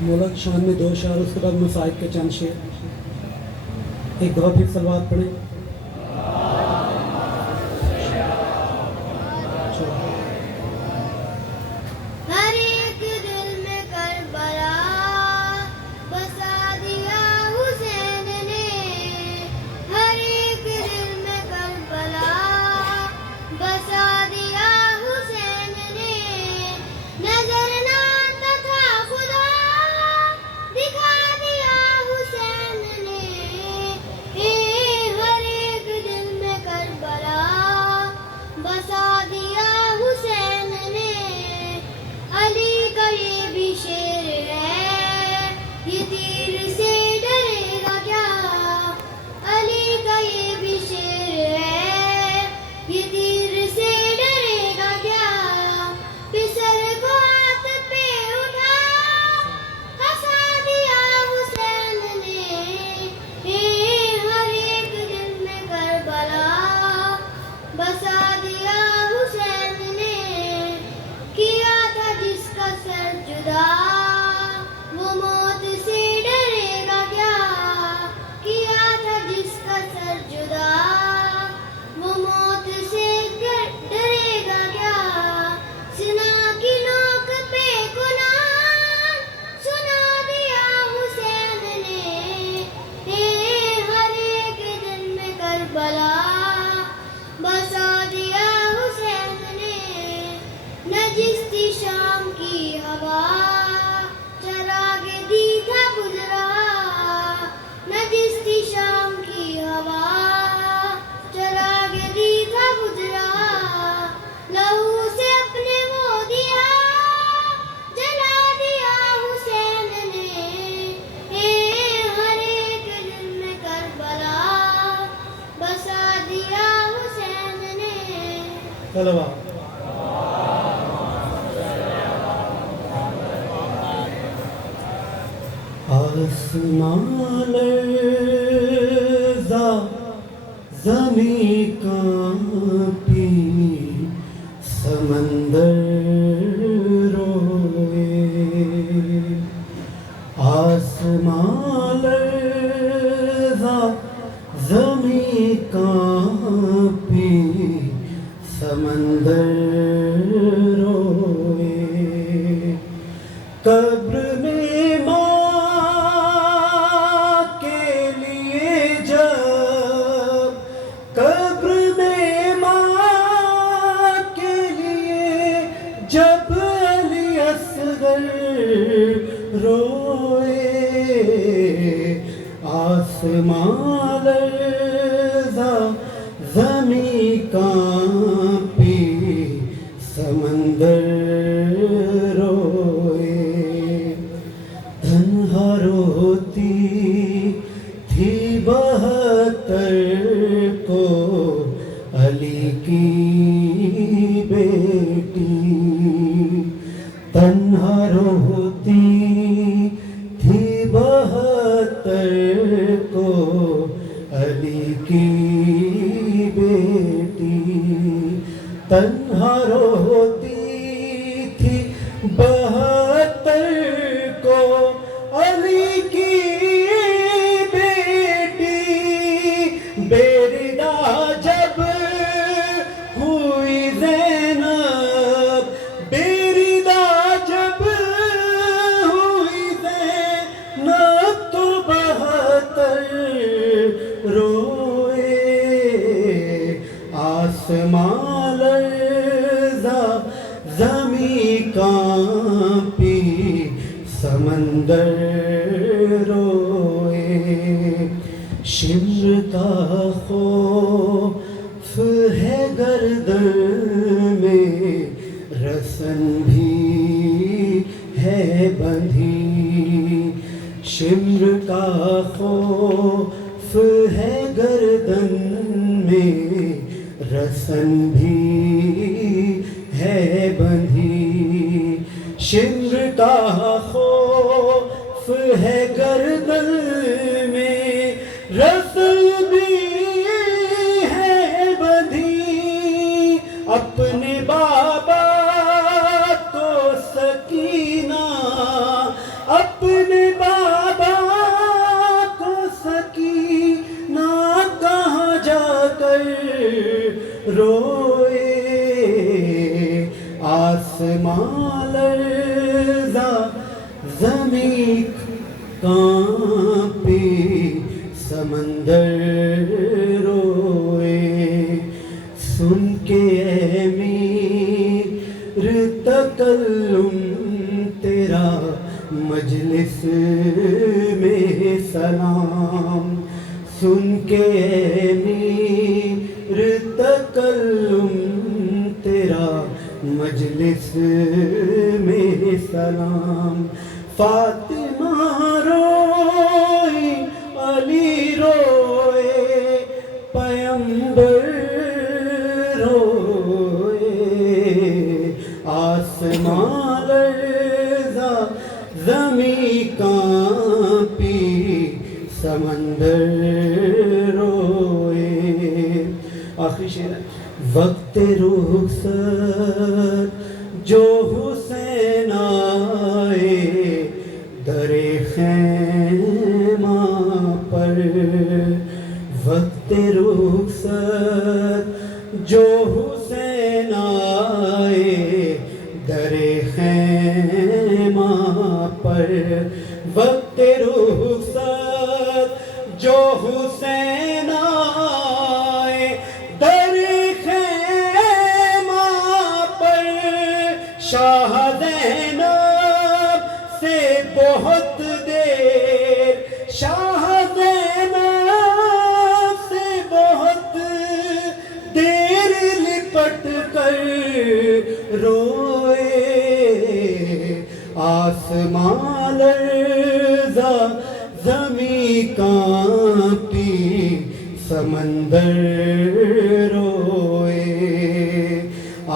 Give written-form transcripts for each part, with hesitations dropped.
مولک شان میں 2 اشعار، اس کے بعد مصائب کے چند شعر. ایک دفعہ پھر صلوات پڑھیں. ہر ایک دل میں کربلا بسا دیا حسین نے، ہر ایک دل میں کربلا بسا دیا حسین نے. نظر نہ آتا تھا خدا دکھا دیا حسین نے، ہر ایک دل میں کربلا بسا دیا حسین نے. علی کا یہ بھی شعر ہے، یہ تیر سے ڈرے گا کیا. علی کا یہ بھی شعر ہے، یہ تیر سے ڈرے گا کیا. پسر کو ہاتھ پہ اٹھا ہنسا دیا حسین نے، ہر ایک دل میں کربلا بسا دیا حسین نے. کیا تھا جس کا سر جدا وہ موت سے ڈرے گا کیا. کیا تھا جس کا سر جدا وہ موت سے ڈرے گا کیا. سنا کی نوک پہ قرآن سنا دیا حسین نے، ہر ایک دل میں کربلا بسا دیا حسین نے. نجس تھی شام کی ہوا چراغ دیدہ گزرا، نجس تھی شام کی ہوا چراغ دیدہ گزرا. لہو سے اپنے وہ دیا جلا دیا حسین نے، ہر ایک دل میں کربلا بسا دیا حسین نے. صلوات. آسمان لرزا زمین کانپی سمندر روئے. آسمان لرزا زمین کانپی سمندر روئے. قبر میں ماں کے لیے جب، قبر میں ماں کے لیے جب علی اصغر روئے. آسمان لرزا زمین کانپی سمندر روئے. تنہا روتی تھی 72 کو علی کی بیٹی. تنہا روتی تھی 72 کو علی کی بیٹی. تنہا روتی تھی 72 کو علی کی بیٹی. بیردا جب ہوئی زینب، بیردا جب ہوئی زینب تو 72 روئے. آسمان لرزا زمین کانپی سمندر روئے. شمر کا خوف ہے گردن میں، رسن بھی ہے بندھی. شمر کا خوف ہے گردن میں، رسن بھی ہے بندھی. شمر کا خوف ہے گردن میں، رسن بھی ہے بندھی. اپنے بابا کو سکینہ، اپنے آسمان لرزا زمین کانپی سمندر روئے سن کے امیر تکلم تیرا مجلس میں سلام سن کے امیر تکلم تیرا مجلس میں سلام فاطمہ روئی علی روئے پیمبر روئے آسمان لرزا زمین کانپی سمندر روئے آخری شعر ہے وقت رخصت جو حسین آئے در خیمہ پر وقت رخصت جو حسین آئے در خیمہ پر وقت رخصت جو حسین آئے در خیمہ پر شاہ زینب سے بہت دیر شاہ زینب سے بہت دیر لپٹ کر روئے آسمان لرزا زمین کانپی سمندر روئے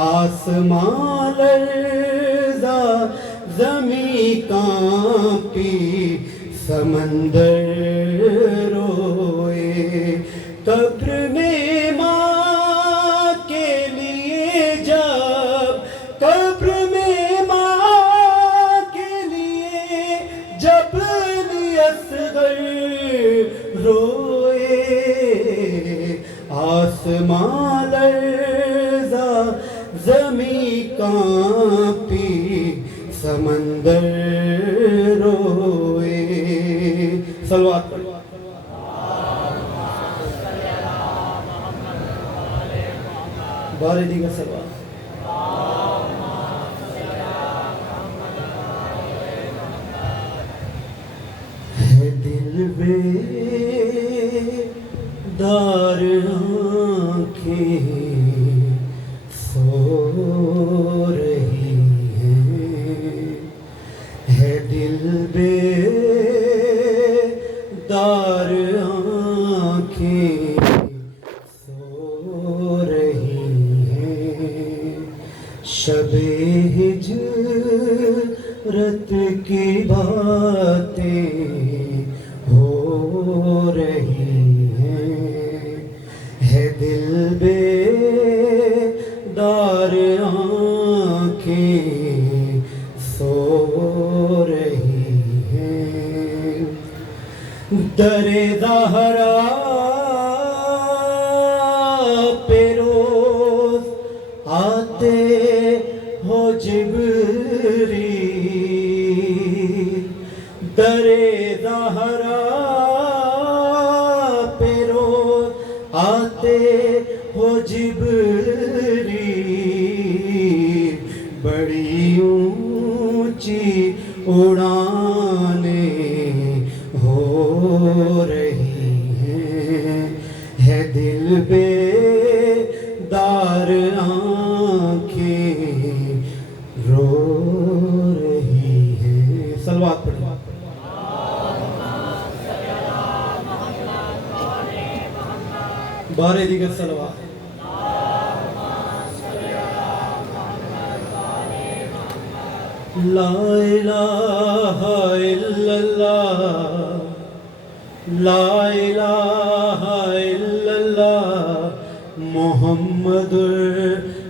آسمان لرزا زمین کانپی سمندر روئے قبر میں ماں کے لیے جب قبر میں ماں کے لیے جب اصغر روئے آسمان لرزا زمین کانپی سمندر روئے صلوات پڑھو بار دیگر صلوات ہے دل بیدار آنکھیں سو رہی ہیں ہے دل بیدار آنکھیں سو رہی ہیں شب ہجرت کی باتیں ہو رہی ہیں ہے دل بیدار آنکھیں سو رہی ہیں در زہرا پہ روز آتے ہو جبریل در زہرا پہ روز آتے ہو جبریل بڑی اونچی اڑانیں ہو رہی ہیں ہے دل بیدار آنکھیں رو رہی ہیں صلوات پڑھیں بارے دیگر صلوات لا الہ الا اللہ لا الہ الا اللہ محمد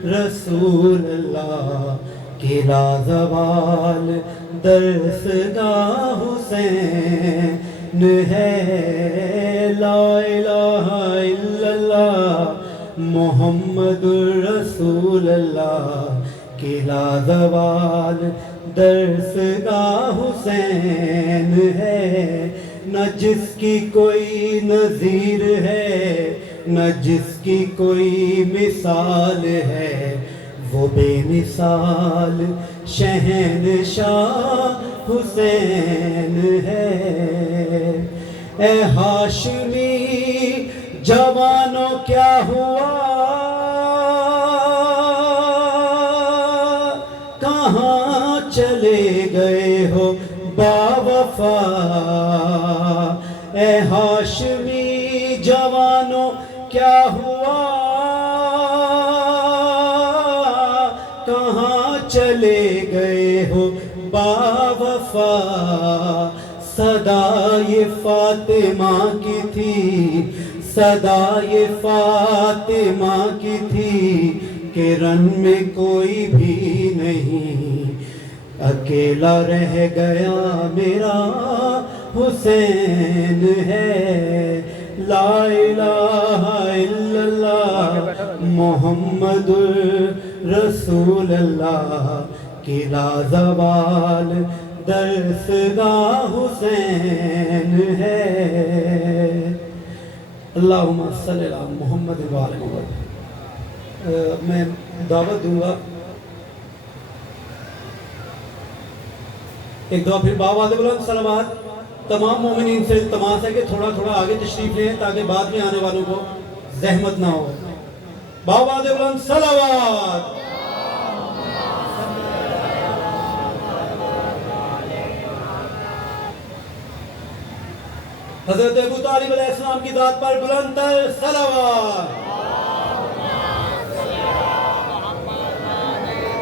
رسول اللہ کی لازوال درسگاہ حسین ہے لا الہ الا اللہ محمد رسول اللہ قلعہ زوال درسگاہ حسین ہے، نہ جس کی کوئی نظیر ہے نہ جس کی کوئی مثال ہے، وہ بے مثال شہنشاہ حسین ہے۔ اے ہاشمی جوانوں کیا ہوا، کہاں چلے گئے ہو باوفا، اے ہاشمی جوانوں کیا ہوا، کہاں چلے گئے ہو باوفا، صدا یہ فاطمہ کی تھی، صدا یہ فاطمہ کی تھی کہ رن میں کوئی بھی نہیں، اکیلا رہ گیا میرا حسین ہے، لا الہ الا اللہ محمد رسول اللہ، قلعہ زوال درسگاہ حسین ہے۔ اللہم صلی اللہ محمد وآل محمد۔ میں دعوت دوں گا، ایک دعا پھر باوعد بلند صلوات تمام مومنین سے التماس ہے کہ تھوڑا تھوڑا آگے تشریف لیں تاکہ بعد میں آنے والوں کو زحمت نہ ہو۔ باوعد بلند صلوات۔ حضرت ابو طالب علیہ السلام کی ذات پر بلند تر صلوات۔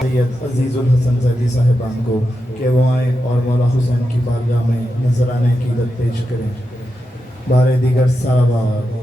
سید عزیز الحسن زیدی صاحبان کو کہ وہ آئیں اور مولا حسین کی بارگاہ میں نذرانہ عقیدت پیش کریں۔ بارے دیگر صلوات۔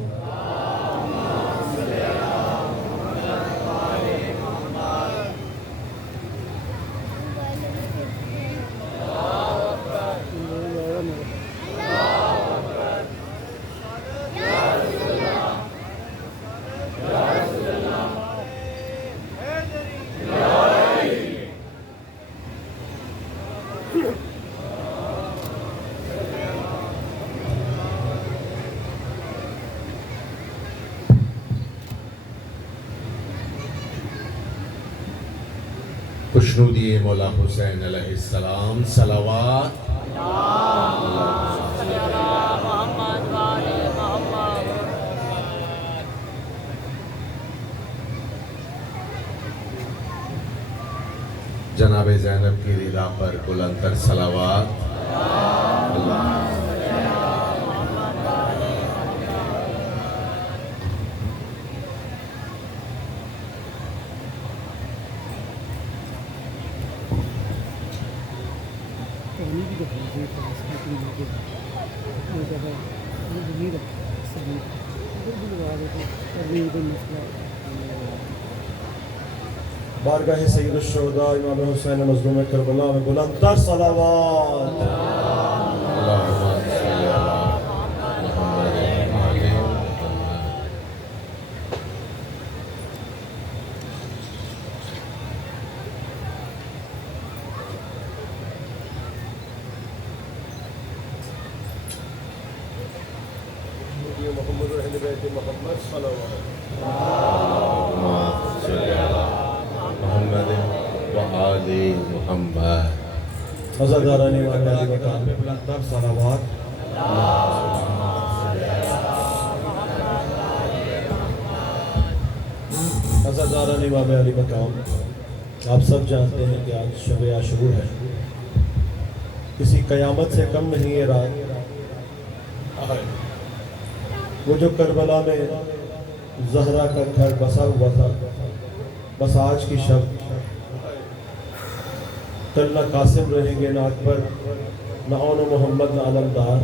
خوشنودی مولا حسین علیہ السلام صلوات۔ جناب زینب کی رضا پر بلند تر صلوات۔ بارگاہ سید الشہداء امام حسین مظلوم کربلا میں بلند تر صلوات۔ محمد و اہل بیت محمد صلوات۔ محمد و آل محمد۔ عزاداران واقعی مقام پہ بلند تر صلوات۔ عزاداران امام علی مقام، آپ سب جانتے ہیں کہ آج شب عاشور ہے، کسی قیامت سے کم نہیں یہ رات۔ وہ جو کربلا میں زہرا کا گھر بسا ہوا تھا، بس آج کی شب، کل نہ قاسم رہیں گے نہ اکبر نہ اون و محمد نہ علمدار،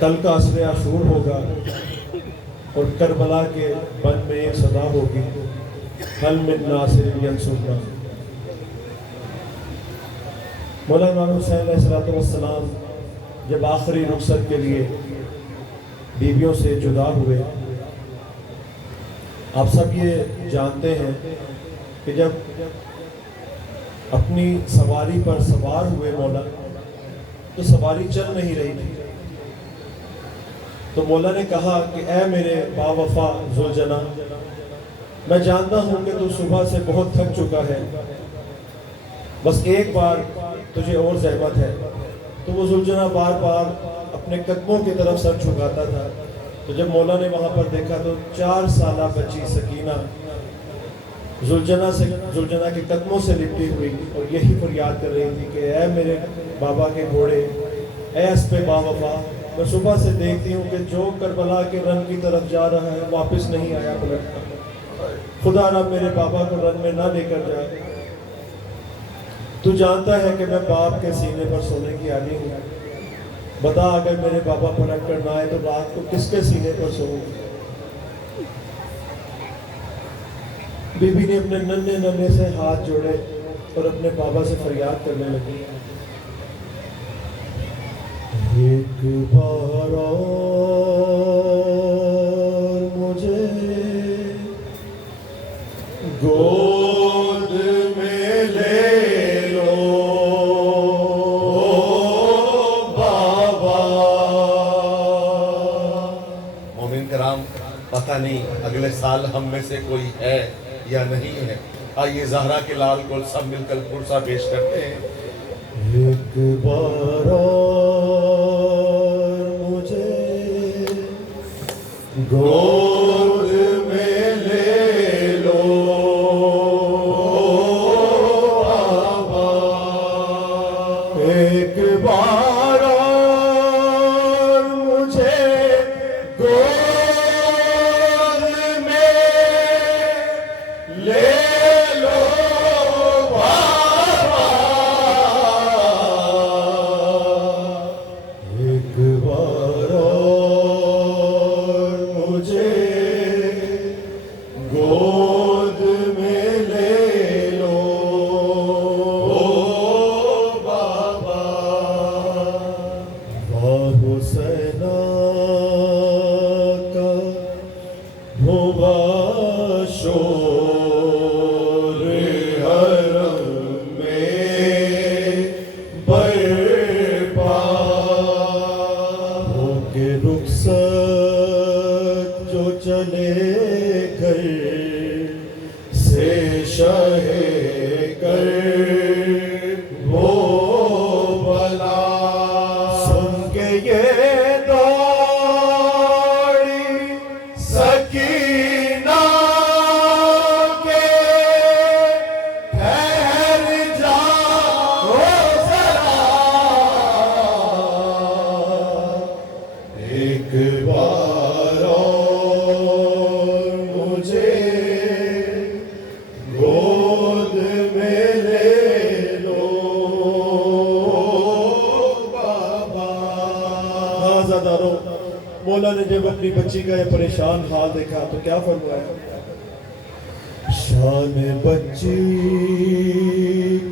کل کا عصر عاشور ہوگا اور کربلا کے بن میں ایک صدا ہوگی، حل من ناصر ینصرنا۔ مولا امام حسین علیہ السلام جب آخری رخصت کے لیے بیویوں سے جدا ہوئے آپ سب یہ جانتے ہیں کہ جب اپنی سواری پر سوار ہوئے مولا تو سواری چل نہیں رہی تھی، تو مولا نے کہا کہ اے میرے با وفا ذوالجناح، میں جانتا ہوں کہ تو صبح سے بہت تھک چکا ہے، بس ایک بار تجھے اور زحمت ہے۔ تو وہ ذوالجناح بار بار اپنے قدموں کی طرف سر جھکاتا تھا۔ تو جب مولا نے وہاں پر دیکھا تو 4 سالہ بچی سکینہ ذوالجناح کے قدموں سے لپٹی ہوئی اور یہی فریاد کر رہی تھی کہ اے میرے بابا کے گھوڑے، اے اسپِ با وفا، میں صبح سے دیکھتی ہوں کہ جو کربلا کے رن کی طرف جا رہا ہے واپس نہیں آیا پلٹ کر، خدا رب میرے بابا کو رن میں نہ لے کر جائے۔ تو جانتا ہے کہ میں باپ کے سینے پر سونے کی عادی ہوں، بتا اگر میرے بابا پلٹ کر نہ آئے تو رات کو کس کے سینے پر سوؤں؟ بی بی نے اپنے ننھے ننھے سے ہاتھ جوڑے اور اپنے بابا سے فریاد کرنے لگی، ایک بار اور مجھے گود میں لے لو بابا۔ مومن کرام، پتہ نہیں اگلے سال ہم میں سے کوئی ہے یا نہیں ہے، آئیے زہرا کے لال کو سب مل کر پرسہ پیش کرتے ہیں۔ ایک بار مجھے گود میں لے لو بابا، ایک بار مجھے گود میں لے لو بابا، ایک بار مجھے گود میں لے لو بابا۔ واہ حسینہ کا ہوا شور حرم میں برپا، ہو کے رخصت جو چلے گھر سے شہ کر وہ بلا، سن کے یہ دوڑی سکینہ کے ٹھہر جاؤ ذرا، ایک بار اور مجھے گود میں لے لو بابا۔ آزادارو، مولا نے جب اپنی بچی کا یہ پریشان حال دیکھا تو کیا فرمایا؟ شان بچی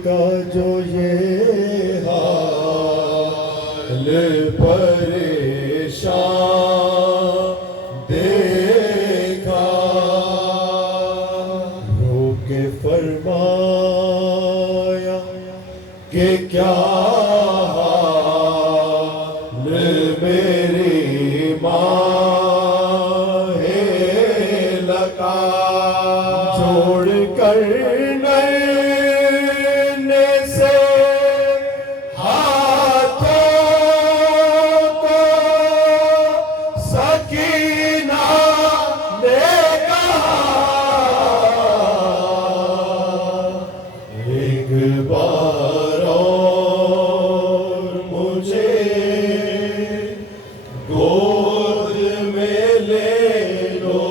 کا جو یہ حال پریشان دیکھا، رو کے فرمایا کہ کیا حال میری ماں ہے لکا، جوڑ کر نرنے سے ہاتھوں کو سکینہ نے کہا، ایک بار اور مجھے گود میں لے لو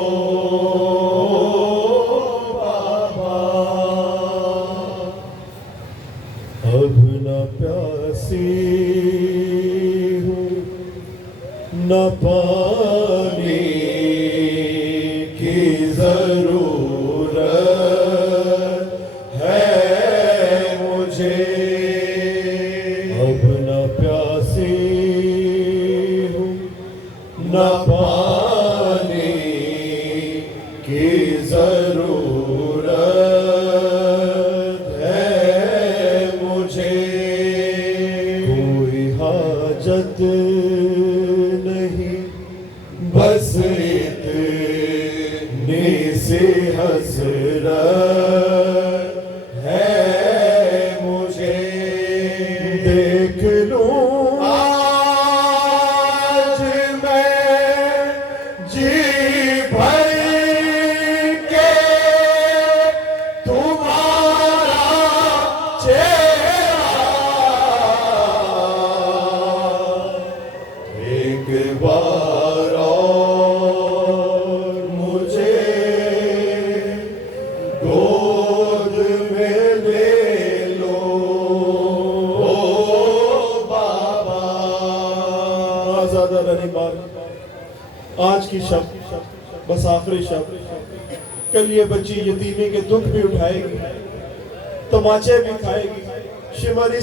بابا، اب نہ پیاسی ہوں نہ پانی کی ضرورت ہے مجھے، اب نہ پیاسی ہوں نہ پانی کی کی شب بس آخری شب کل یہ بچی یتیمی کے دکھ بھی اٹھائے گی تماچے بھی کھائے گی شملے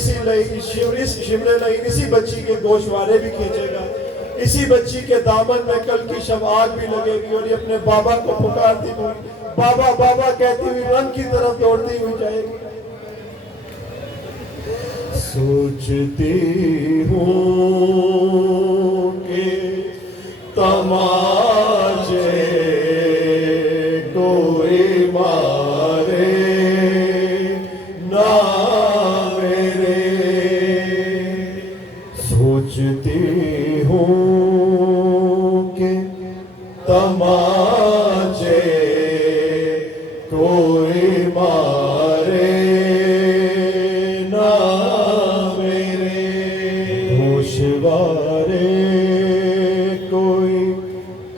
لائن اسی بچی کے گوشوارے بھی کھینچے گا اسی بچی کے دامن میں کل کی شب آگ بھی لگے گی اور یہ اپنے بابا کو پکارتی ہوئی بابا بابا کہتی ہوئی رن کی طرف دوڑتی ہوئی جائے گی سوچتی ہوں کہ تماچے کوئی مارے نہ میرے سوچتی ہوں کہ تماچے کوئی مارے نہ میرے ہوشوارے کوئی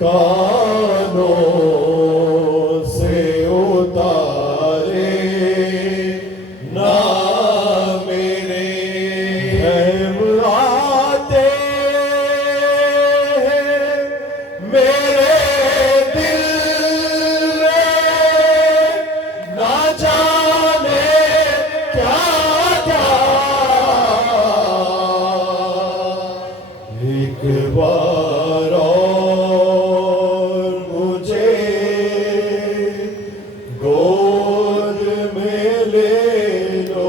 کانوں سے اتارے نہ میرے ہم آتے ہیں میرے دل میں نہ جانے کیا کیا ایک بار اور مجھے گود میں لے لو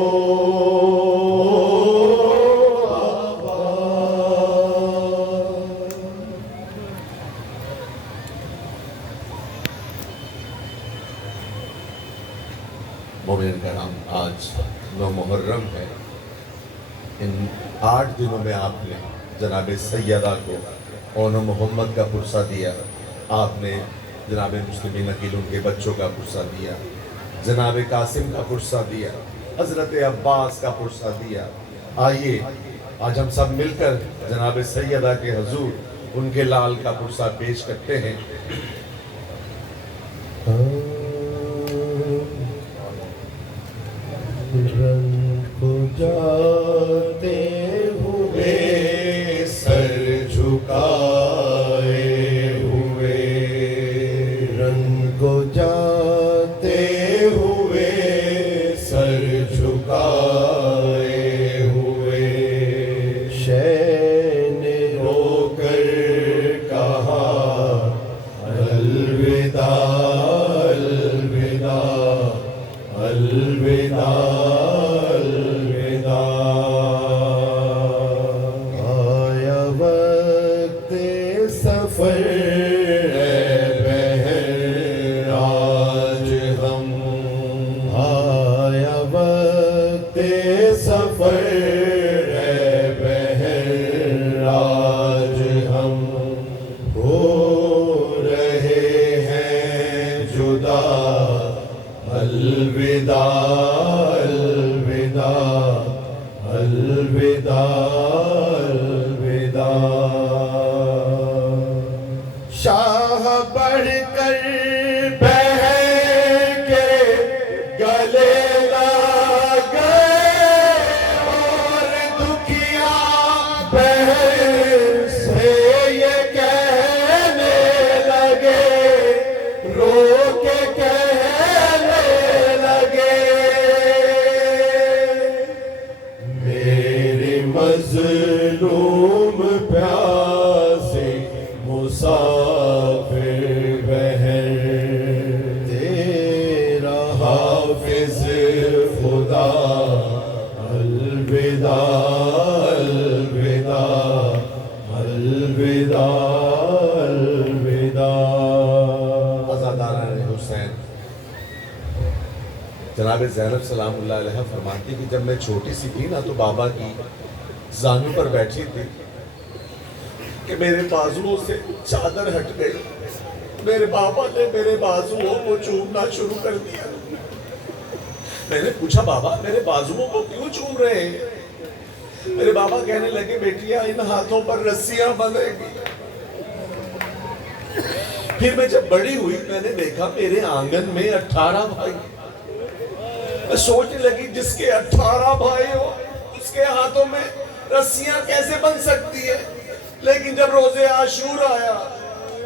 مومن کرام آج 9 محرم ہے ان 8 دنوں میں آپ نے جناب سیدہ کو اون محمد کا پرسہ دیا آپ نے جناب مسلمین عقیل ان کے بچوں کا پرسہ دیا جناب قاسم کا پرسہ دیا حضرت عباس کا پرسہ دیا آئیے آج ہم سب مل کر جناب سیدہ کے حضور ان کے لال کا پرسہ پیش کرتے ہیں رن کو جاتے ہوئے سر جھکائے ہوئے رن کو جاتے ہوئے سر جھکائے ہوئے شے نے رو کر کہا الوداع الوداع الوداع الوداع آیا وقت سفر اے بہن آج ہم آیا وقت سفر اے بہن آج ہم ہو رہے ہیں جدا الوداع الوداع الوداع الوداع شاہ بڑھ کر بہن کے گلے لگ گئے اور دکھیا بہن سے یہ کہنے لگے رو کے کہنے لگے میری مظلوم پیاسے مسافر بہن تیرا حافظ خدا الوداع الوداع الوداع الوداع عزاداران حسین جناب زینب سلام اللہ علیہ فرماتی کہ جب میں چھوٹی سی تھی نا تو بابا کی زانو پر بیٹھی تھی کہ میرے بازوؤں سے چادر ہٹ گئی میرے بابا نے میرے بازوؤں کو چومنا شروع کر دیا میں نے پوچھا بابا میرے بازوؤں کو کیوں چوم رہے ہیں میرے بابا کہنے لگے بیٹیا ان ہاتھوں پر رسیاں بندھے گی پھر میں جب بڑی ہوئی میں نے دیکھا میرے آنگن میں 18 بھائی میں سوچنے لگی جس کے 18 بھائی ہو اس کے ہاتھوں میں رسیاں کیسے بن سکتی ہے لیکن جب روزے عاشور آیا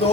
2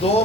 2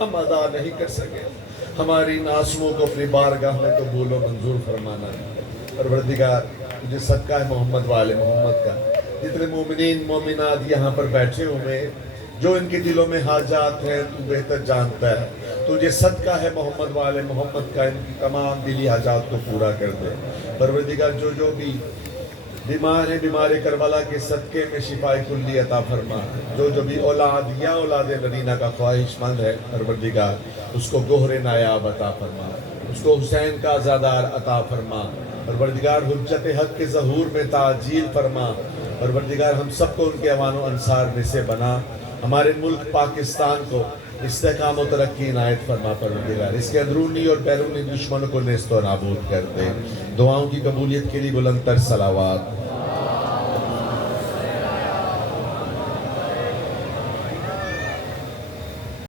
ہم ادا نہیں کر سکے، ہماری ناسموں کو اپنی بارگاہ میں قبول و منظور فرمانا۔ پروردگار مجھے صدقہ ہے محمد والے محمد کا، جتنے مومنین مومنات یہاں پر بیٹھے ہوئے جو ان کے دلوں میں حاجات ہیں تو بہتر جانتا ہے، تجھے صدقہ ہے محمد والے محمد کا ان کی تمام دلی حاجات کو پورا کر دے۔ پروردگار جو بھی بیمار ہیں بیمار کربلا کے صدقے میں شفائے کلی عطا فرما، جو بھی اولاد یا اولاد لرینہ کا خواہش مند ہے پروردگار اس کو گوہر نایاب عطا فرما، اس کو حسین کا عزادار عطا فرما۔ پروردگار حجت حق کے ظہور میں تعجیل فرما۔ پروردگار ہم سب کو ان کے اعوان و انصار میں سے بنا، ہمارے ملک پاکستان کو استحکام و ترقی عنایت فرما پروردگار، اس کے اندرونی اور بیرونی دشمنوں کو نیست و نابود کر دے۔ دعاؤں کی قبولیت کے لیے بلند تر صلوات۔